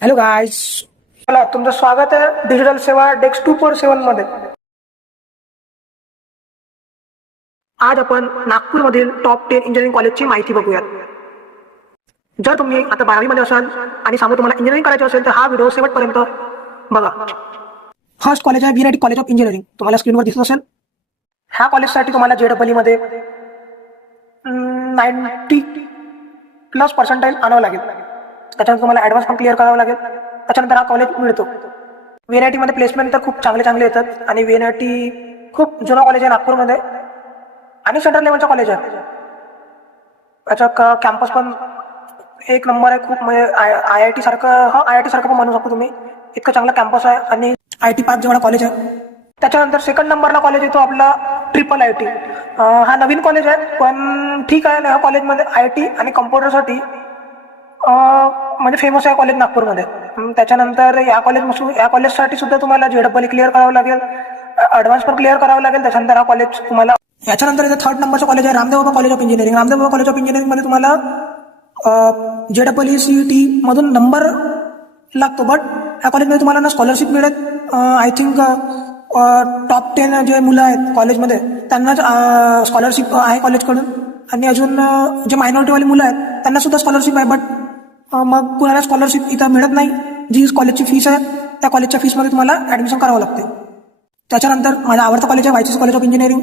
Hello guys, चला तुमचं स्वागत आहे डिजिटल सेवा डेस्क 247 मध्ये. आज आपण नागपूरमधील टॉप 10 इंजिनिअरिंग कॉलेजची माहिती बघूयात. जर तुम्ही आता 12वी मध्ये असाल आणि समोर तुम्हाला इंजिनिअरिंग करायचे असेल तर हा व्हिडिओ शेवटपर्यंत बघा. फर्स्ट कॉलेज आहे वीआयटी कॉलेज ऑफ इंजिनिअरिंग. तुम्हाला स्क्रीनवर दिसत असेल. ह्या कॉलेजसाठी तुम्हाला JEE मध्ये 90+ आणावं लागेल. त्याच्यानंतर तुम्हाला ॲडव्हान्स पण क्लिअर करावं लागेल. त्याच्यानंतर हा कॉलेज मिळतो. VNIT मध्ये प्लेसमेंट तर खूप चांगले येतात आणि VNIT खूप जुना कॉलेज आहे नागपूरमध्ये आणि सेंट्रल लेवलचं कॉलेज आहे. याचा कॅम्पस पण एक नंबर आहे. खूप म्हणजे IIT सारखं पण म्हणू शकतो तुम्ही. इतकं चांगला कॅम्पस आहे आणि IT पार्क जेवढा कॉलेज आहे. त्याच्यानंतर सेकंड नंबरला कॉलेज येतो आपला IIT. हा नवीन कॉलेज आहे पण ठीक आहे. ह्या कॉलेजमध्ये IT आणि कम्प्युटरसाठी म्हणजे फेमस आहे कॉलेज नागपूरमध्ये. त्याच्यानंतर या कॉलेजसाठी सुद्धा तुम्हाला JEE क्लिअर करावं लागेल, ॲडव्हान्स पण क्लिअर करावं लागेल. त्याच्यानंतर हा कॉलेज तुम्हाला याच्यानंतर इथे थर्ड नंबरचं कॉलेज आहे Ramdev Baba college of engineering. Ramdev Baba college of इंजिनिअरिंगमध्ये तुम्हाला JEE CET मधून नंबर लागतो. बट या कॉलेजमध्ये तुम्हाला ना स्कॉलरशिप मिळत. आय थिंक टॉप 10 जे मुलं आहेत कॉलेजमध्ये त्यांनाच स्कॉलरशिप आहे कॉलेजकडून. आणि अजून जे मायनॉरिटीवाली मुलं आहेत त्यांना सुद्धा स्कॉलरशिप आहे. बट मग कुणाला स्कॉलरशिप इथं मिळत नाही. जी कॉलेजची फीस आहे त्या कॉलेजच्या फीसमध्ये तुम्हाला ॲडमिशन करावं लागते. त्याच्यानंतर माझा आवडता कॉलेज आहे YCC college of engineering.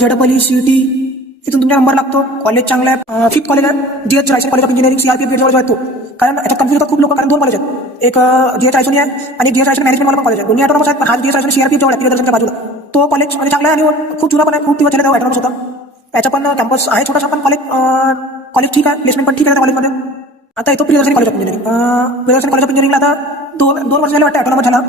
JEE CET इथून तुमचा नंबर लागतो. कॉलेज चांगला आहे. फिफ्थ कॉलेज आहे GH Raisoni college of engineering. CRPF गेटजवळ जो आहे तो. कारण याच्यात कन्फ्युज होतात खूप लोक. कारण दोन कॉलेज आहेत. एक GH रायसोनी आहे आणि GH रायसोनी मॅनेजमेंट पण कॉलेज आहे. दोन्ही ऑटोनॉमस आहेत. पण हा GH रायसोनी CRPF जवळ आहे प्रियदर्शनच्या बाजूला. तो कॉलेज म्हणजे चांगला आहे आणि खूप जुना पण आहे. खूप दिवस झाले ऑटोनॉमस होता. याचा पण कॅम्पस आहे छोटासा. पण कॉलेज ठीक आहे. प्लेसमेंट पण ठीक आहे त्या कॉलेजमध्ये. आता येतो Priyadarshini college of engineering. Priyadarshini college of इंजिनिअरिंगला आता दोन वर्ष झाले वाटतं ऑटोनॉमस झाला.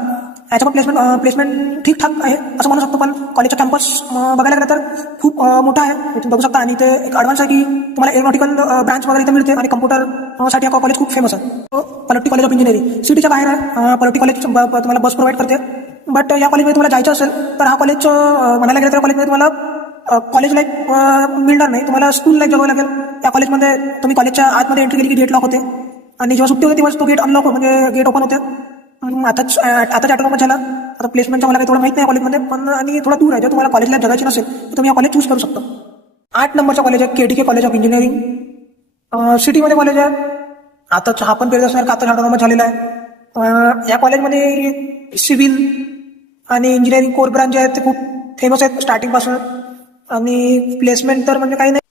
याचा पण प्लेसमेंट ठीकठाक आहे असं म्हणू शकतो. पण कॉलेजचा कॅम्पस बघायला गेलं तर खूप मोठा आहे. तुम्ही बघू शकता. आणि ते एक ॲडव्हान्स आहे की तुम्हाला एरोनॉटिकल ब्रांच वगैरे इथे मिळते. आणि कम्प्युटरसाठी हा कॉलेज खूप फेमस आहे. पलोटी कॉलेज ऑफ इंजिनिअरिंग सिटीच्या बाहेर आहे. पलोटी कॉलेज तुम्हाला बस प्रोव्हाइड करते. बट या कॉलेजमध्ये तुम्हाला जायचं असेल तर हा कॉलेज म्हणायला गेलं तर कॉलेजमध्ये तुम्हाला कॉलेज लाईफ मिळणार नाही. तुम्हाला स्कूल लाईफ जगावं लागेल. या कॉलेजमध्ये तुम्ही कॉलेजच्या आतमध्ये एंट्री केली की गेट लॉक होते आणि जेव्हा सुट्टी होते तेव्हा तो गेट अनलॉक म्हणजे गेट ओपन होते. आताच ऑटोनॉमस झाला. आता प्लेसमेंटचं मला काही थोडं माहित नाही कॉलेजमध्ये. पण आणि थोडा दूर आहे. जर तुम्हाला कॉलेजला जगायची नसेल तर तुम्ही या कॉलेज चूज करू शकता. 8 नंबरचं कॉलेज आहे KTK कॉलेज ऑफ इंजिनिअरिंग. सिटीमध्ये कॉलेज आहे. आताच हा पण पेरदाससारखा आता ऑटोनॉमस झालेला आहे. या कॉलेजमध्ये सिव्हिल आणि इंजिनिअरिंग कोर ब्रांच जे आहेत ते खूप फेमस आहेत स्टार्टिंगपासून. आणि प्लेसमेंट तर म्हणजे काही नाही.